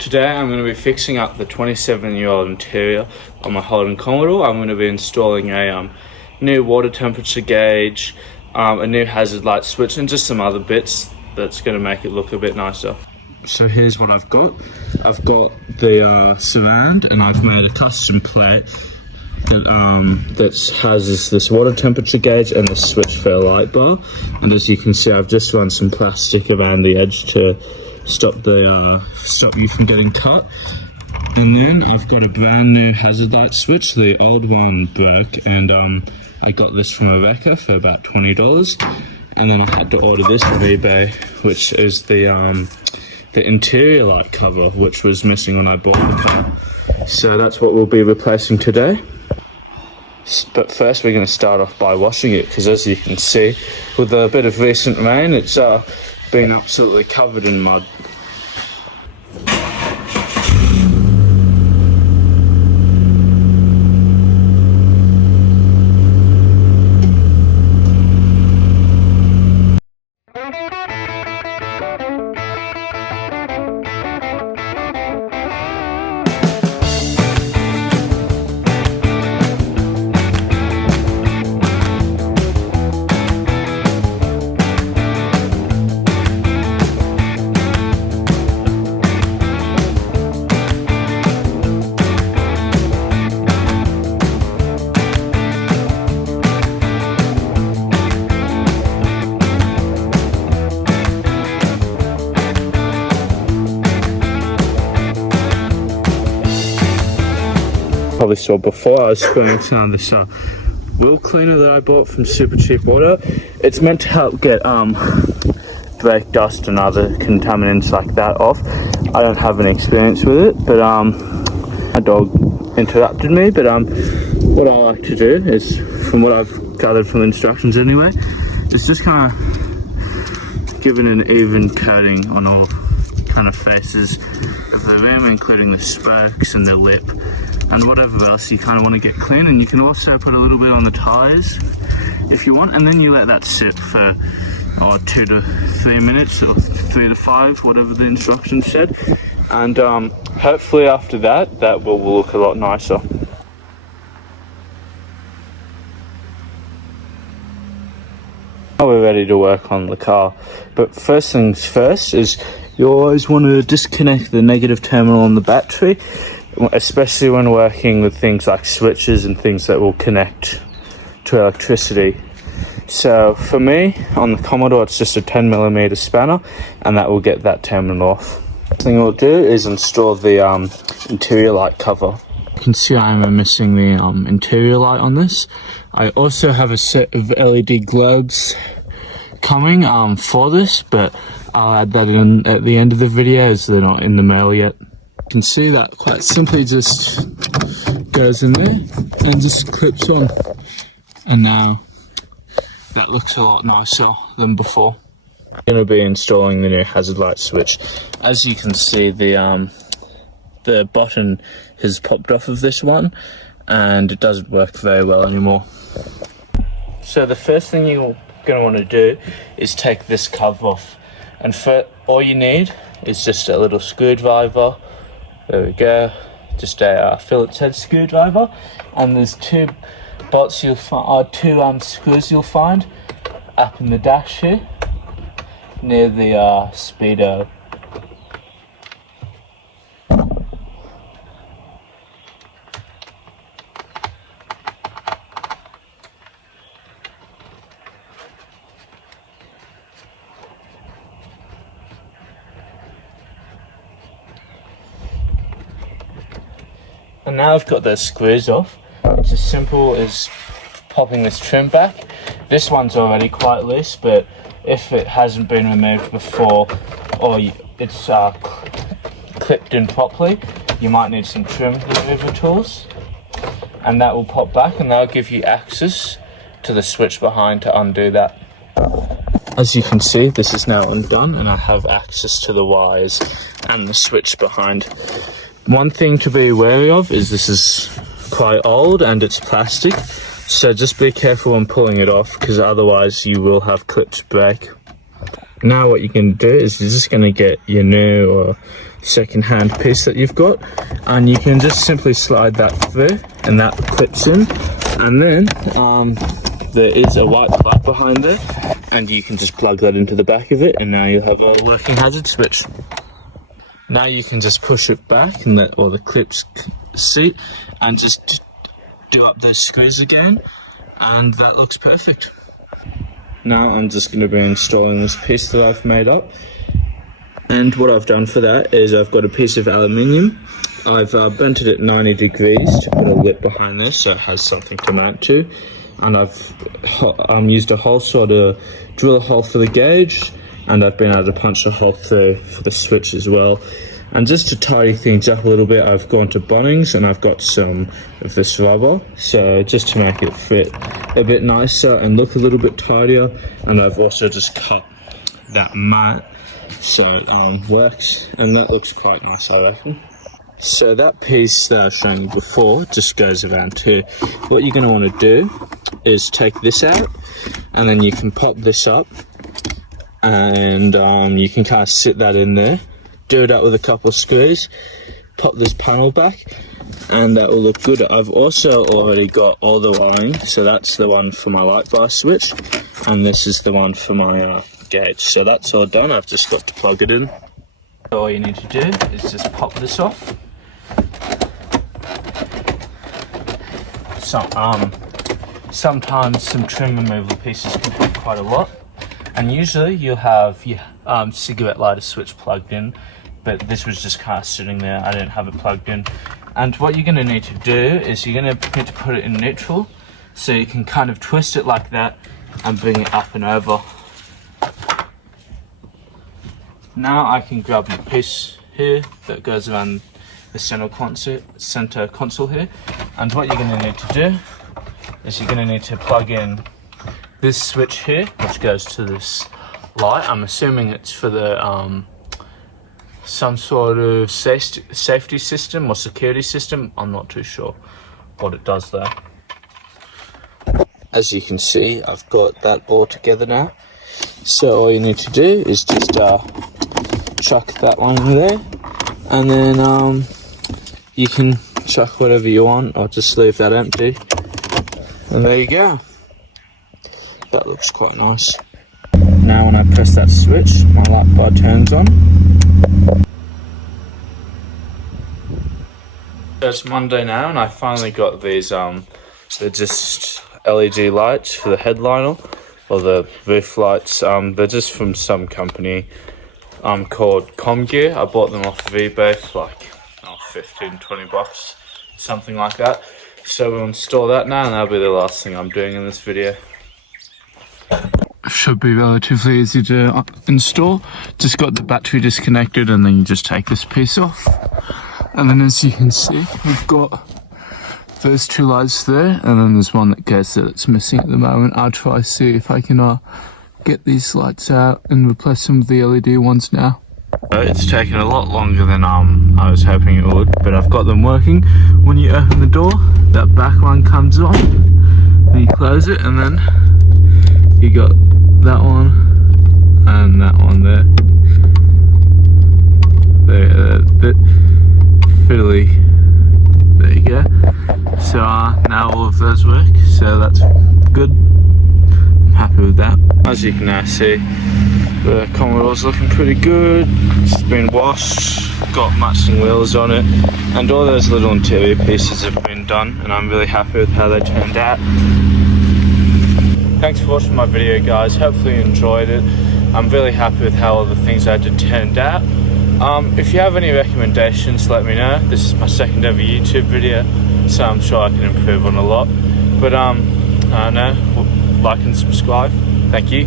Today I'm going to be fixing up the 27-year-old interior on my Holden Commodore. I'm going to be installing a new water temperature gauge, a new hazard light switch, and just some other bits that's going to make it look a bit nicer. So here's what I've got. I've got the surround, and I've made a custom plate that has this water temperature gauge and this switch for a light bar. And as you can see, I've just run some plastic around the edge to stop you from getting cut. And then I've got a brand new hazard light switch. The old one broke, and I got this from a wrecker for about $20. And then I had to order this from eBay, which is the interior light cover, which was missing when I bought the car. So that's what we'll be replacing today. But first we're going to start off by washing it, because as you can see, with a bit of recent rain, it's been absolutely covered in mud. Probably saw before, I was spraying some of this wheel cleaner that I bought from Super Cheap Water. It's meant to help get brake dust and other contaminants like that off. I don't have any experience with it, but my dog interrupted me. But what I like to do is, from what I've gathered from the instructions anyway, is just kind of giving an even coating on all kind of faces of the rim, including the spokes and the lip and whatever else you kind of want to get clean. And you can also put a little bit on the tires if you want, and then you let that sit for 2 to 3 minutes, or 3 to 5, whatever the instructions said, and hopefully after that will look a lot nicer. Now we're ready to work on the car, but first things first is you always want to disconnect the negative terminal on the battery, especially when working with things like switches and things that will connect to electricity. So for me, on the Commodore, it's just a 10mm spanner, and that will get that terminal off. The thing we'll do is install the interior light cover. You can see I am missing the interior light on this. I also have a set of LED globes coming for this, but I'll add that in at the end of the video as they're not in the mail yet. You can see that quite simply just goes in there and just clips on, and now that looks a lot nicer than before. I'm going to be installing the new hazard light switch. As you can see, the button has popped off of this one, and it doesn't work very well anymore. So the first thing you're going to want to do is take this cover off, and for all you need is just a little screwdriver. There we go, just a Phillips head screwdriver, and there's two bolts you'll find, two screws you'll find up in the dash here near the speedo. And now I've got those screws off, it's as simple as popping this trim back. This one's already quite loose, but if it hasn't been removed before, or it's clipped in properly, you might need some trim remover tools, and that will pop back, and that'll give you access to the switch behind to undo that. As you can see, this is now undone, and I have access to the wires and the switch behind. One thing to be wary of is this is quite old and it's plastic, so just be careful when pulling it off, because otherwise you will have clipped brake. Now what you can do is you're just going to get your new or second-hand piece that you've got, and you can just simply slide that through and that clips in, and then there is a white plug behind there, and you can just plug that into the back of it, and now you'll have a working hazard switch. Now you can just push it back and let all the clips seat and just do up those screws again, and that looks perfect. Now I'm just going to be installing this piece that I've made up, and what I've done for that is I've got a piece of aluminium. I've bent it at 90 degrees to put a lip behind this so it has something to mount to, and I've used a hole saw to drill a hole for the gauge, and I've been able to punch a hole through for the switch as well. And just to tidy things up a little bit, I've gone to Bunnings and I've got some of this rubber, so just to make it fit a bit nicer and look a little bit tidier. And I've also just cut that mat so it works, and that looks quite nice, I reckon. So that piece that I was showing you before just goes around too. What you're going to want to do is take this out, and then you can pop this up, and you can kind of sit that in there. Do it up with a couple of screws, pop this panel back, and that will look good. I've also already got all the wiring, so that's the one for my light bar switch, and this is the one for my gauge. So that's all done, I've just got to plug it in. All you need to do is just pop this off. Sometimes some trim removal pieces can take quite a lot, and usually you'll have your cigarette lighter switch plugged in, but this was just kind of sitting there. I didn't have it plugged in. And what you're going to need to do is you're going to need to put it in neutral, so you can kind of twist it like that and bring it up and over. Now I can grab my piece here that goes around the center console here, and what you're going to need to do is you're going to need to plug in this switch here, which goes to this light. I'm assuming it's for the some sort of safety system or security system. I'm not too sure what it does there. As you can see, I've got that all together now. So all you need to do is just chuck that one in there, and then you can chuck whatever you want, or just leave that empty, and there you go. That looks quite nice. Now when I press that switch, my light bar turns on. It's Monday now, and I finally got these, they're just LED lights for the headliner, or the roof lights. They're just from some company called commodore. I bought them off of eBay for like 15-20 bucks, something like that. So we'll install that now, and that'll be the last thing I'm doing in this video. Should be relatively easy to install. Just got the battery disconnected, and then you just take this piece off, and then as you can see, we've got those two lights there, and then there's one that goes there that's missing at the moment. I'll try to see if I can get these lights out and replace some of the LED ones now. It's taken a lot longer than I was hoping it would, but I've got them working. When you open the door, that back one comes on, and you close it, and then you got that one and that one there. They're a bit fiddly. There you go. So now all of those work, so that's good. I'm happy with that. As you can now see, the Commodore's looking pretty good. It's been washed, got matching wheels on it, and all those little interior pieces have been done, and I'm really happy with how they turned out. Thanks for watching my video, guys. Hopefully you enjoyed it. I'm really happy with how all the things I did turned out. If you have any recommendations, let me know. This is my second ever YouTube video, so I'm sure I can improve on a lot. But I don't know, like and subscribe. Thank you.